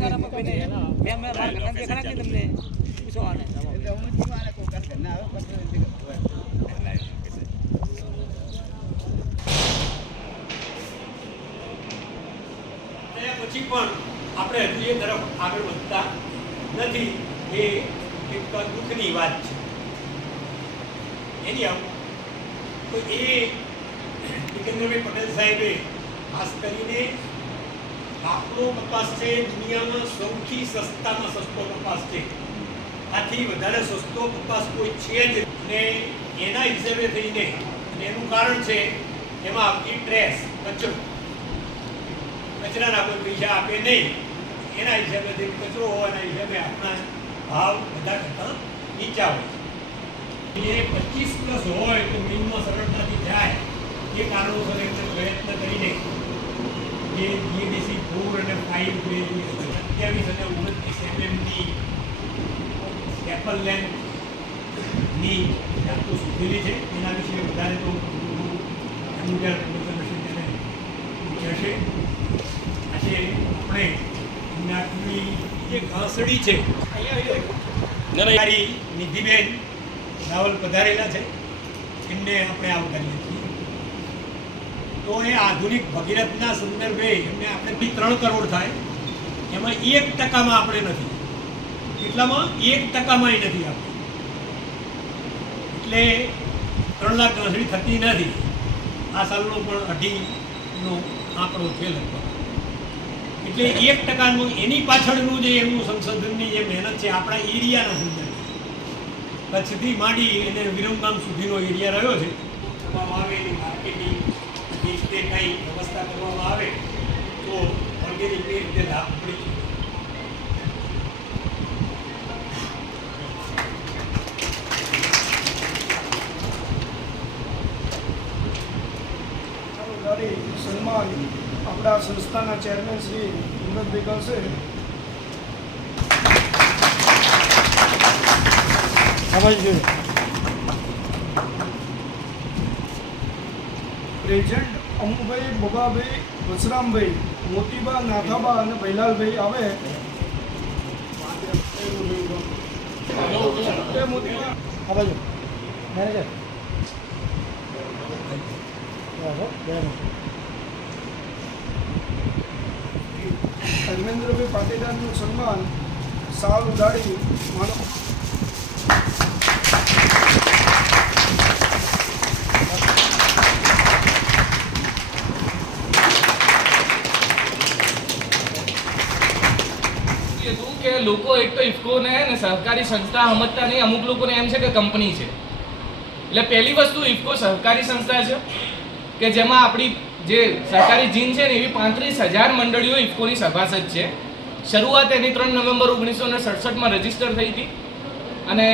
પૂછો પણ આપણે હજુ એ તરફ આગળ વધતા નથી. એ એક દુઃખની વાત છે. એની આમ, તો એ જીતેન્દ્રભાઈ પટેલ સાહેબે ખાસ કરીને આપણો કપાસ છે દુનિયામાં સૌથી સસ્તામાં સસ્તો કપાસ છે. આથી વધારે સસ્તો કપાસ કોઈ છે જ ને એના હિસાબે થઈને એનું કારણ છે, એમાં આવતી ટ્રેસ, કચરો. કચરાના કોઈ પૈસા આપે નહીં. એના હિસાબે જે કચરો હોવાના હિસાબે આપણા ભાવ બધા કરતાં નીચા હોય એ પચીસ પ્લસ હોય તો મિલમાં સરળતાથી જાય. એ કારણોસર એમને પ્રયત્ન કરીને જે જીએડીસી ફોર અને ફાઇવ સત્યાવીસ અને ઓગણત્રીસ એમએમની સ્ટેપલ લેન્થની જાતો શોધેલી છે. એના વિશે વધારે તો એનું જ્યારે પ્રદર્શન હશે કહેશે આજે આપણે નાટની જે ઘસડી છે નરૈયારી નિધિબેન રાવલ પધારેલા છે. એમને આપણે આવકારીએ છીએ. તો એ આધુનિક ભગીરથના સંદર્ભે એમને આપણે બી ત્રણ કરોડ થાય. એમાં એક ટકામાં આપણે નથી. એટલામાં એક ટકામાં નથી આપણે. એટલે ત્રણ લાખ ગણતરી થતી નથી. આ સાલનો પણ અઢીનો આંકડો છે લગભગ. એટલે એક ટકાનું એની પાછળનું જે એનું સંશોધનની જે મહેનત છે, આપણા એરિયાના સંદર્ભે. કચ્છથી માંડી અને વિરમગામ સુધીનો એરિયા રહ્યો છે કરવામાં આવે એની માર્કેટિંગ એ રીતે કંઈ વ્યવસ્થા કરવામાં આવે તો ઓર્ગેનિક એ રીતે લાભ મળી. સન્માન આપણા સંસ્થાના ચેરમેન શ્રી હિંમતભાઈ કરશે પ્રેઝન્ટ અમુભાઈ બોગાભાઈ વસરામભાઈ મોતીબા નાથાબા અને ભૈલાલભાઈ આવે. મેનેજર. ધર્મેન્દ્રભાઈ પાટીદારનું સન્માન સાલ ઉડાડી માનો. કે લોકો એક તો ઇફકોને ને સહકારી સંસ્થા સમજતા નહીં. અમુક લોકોને એમ છે કે કંપની છે. એટલે પહેલી વસ્તુ ઇફકો સહકારી સંસ્થા છે કે જેમાં આપણી જે સહકારી જીન છે ને એવી પાંત્રીસ હજાર મંડળીઓ ઇફકોની સભાસદ છે. શરૂઆત એની ત્રણ નવેમ્બર ઓગણીસો ને સડસઠમાં રજિસ્ટર થઈ હતી અને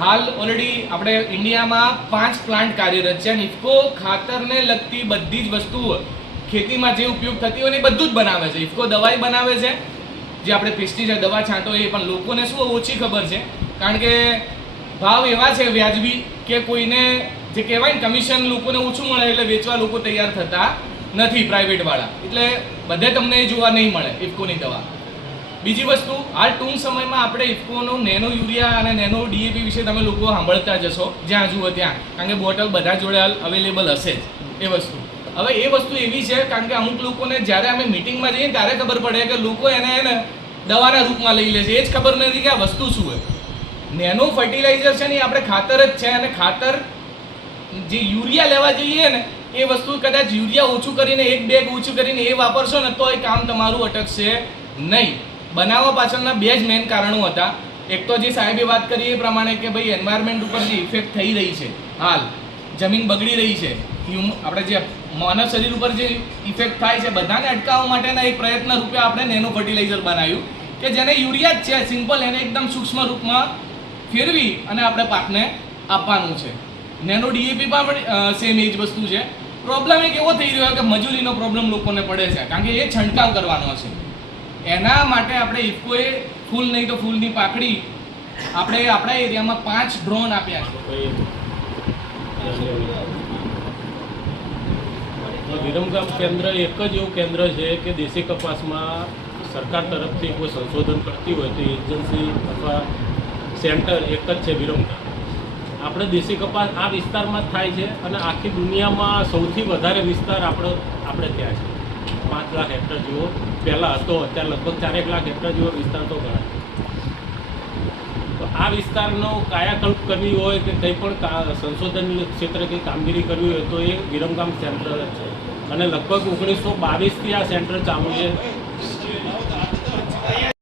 હાલ ઓલરેડી આપણે ઇન્ડિયામાં પાંચ પ્લાન્ટ કાર્યરત છે અને ઇફકો ખાતરને લગતી બધી જ વસ્તુઓ ખેતીમાં જે ઉપયોગ થતી હોય એ બધું જ બનાવે છે. ઇફકો દવાઈ બનાવે છે જે આપણે પેસ્ટિસાઇડ દવા છાંટો એ, પણ લોકોને શું ઓછી ખબર છે? કારણ કે ભાવ એવા છે વ્યાજબી કે કોઈને જે કહેવાય ને કમિશન લોકોને ઓછું મળે એટલે વેચવા લોકો તૈયાર થતા નથી પ્રાઇવેટવાળા એટલે બધે તમને એ જોવા નહીં મળે, ઇફકોની દવા. બીજી વસ્તુ, હાલ ટૂંક સમયમાં આપણે ઇફકોનો નેનો યુરિયા અને નેનો ડીએપી વિશે તમે લોકો સાંભળતા જશો જ્યાં જુઓ ત્યાં. કારણ કે બોટલ બધા જોડે હાલ અવેલેબલ હશે જ, એ વસ્તુ. હવે એ વસ્તુ એવી છે, કારણ કે અમુક લોકોને જ્યારે અમે મિટિંગમાં જઈએ ત્યારે ખબર પડે કે લોકો એને એને દવાના રૂપમાં લઈ લે છે. એ જ ખબર નથી કે આ વસ્તુ શું હોય. નેનો ફર્ટિલાઇઝર છે ને એ આપણે ખાતર જ છે અને ખાતર જે યુરિયા લેવા જઈએ ને, એ વસ્તુ કદાચ યુરિયા ઓછું કરીને, એક બેગ ઓછું કરીને એ વાપરશો ને તો એ કામ તમારું અટકશે નહીં. બનાવવા પાછળના બે જ મેઇન કારણો હતા. એક તો જે સાહેબે વાત કરી એ પ્રમાણે કે ભાઈ એન્વાયરમેન્ટ ઉપર જે ઇફેક્ટ થઈ રહી છે. હાલ, જમીન બગડી રહી છે. હ્યુમ આપણે જે માનવ શરીર ઉપર જે ઇફેક્ટ થાય છે, બધાને અટકાવવા માટેના એક પ્રયત્ન રૂપે આપણે નેનો ફર્ટિલાઇઝર બનાવ્યું, કે જેને યુરિયા જ છે સિમ્પલ એને એકદમ સૂક્ષ્મ રૂપમાં ફેરવી અને આપણે પાકને આપવાનું છે. નેનો ડીએપી પણ સેમ એ જ વસ્તુ છે. પ્રોબ્લેમ એક એવો થઈ રહ્યો કે મજૂરીનો પ્રોબ્લેમ લોકોને પડે છે, કારણ કે એ છંટકાવ કરવાનો છે. એના માટે આપણે ઇફકોએ ફૂલ નહીં તો ફૂલની પાકડી આપણે આપણા એરિયામાં પાંચ ડ્રોન આપ્યા છે. વિરમગામ કેન્દ્ર એક જ એવું કેન્દ્ર છે કે દેશી કપાસમાં સરકાર તરફથી કોઈ સંશોધન કરતી હોય તો એજન્સી અથવા સેન્ટર એક જ છે વિરમગામ. આપણે દેશી કપાસ આ વિસ્તારમાં જ થાય છે અને આખી દુનિયામાં સૌથી વધારે વિસ્તાર આપણો આપણે ત્યાં છે. પાંચ લાખ હેક્ટર જેવો. પહેલાં હતો, અત્યારે લગભગ ચારેક લાખ હેક્ટર જેવો વિસ્તાર તો ગણાય. તો આ વિસ્તારનો કાયાકલ્પ કરવી હોય કે કંઈ પણ સંશોધન ક્ષેત્રે કંઈ કામગીરી કરવી હોય તો એ વિરમગામ સેન્ટર છે. અને લગભગ ઓગણીસો બાવીસથી આ સેન્ટર ચાલુ છે.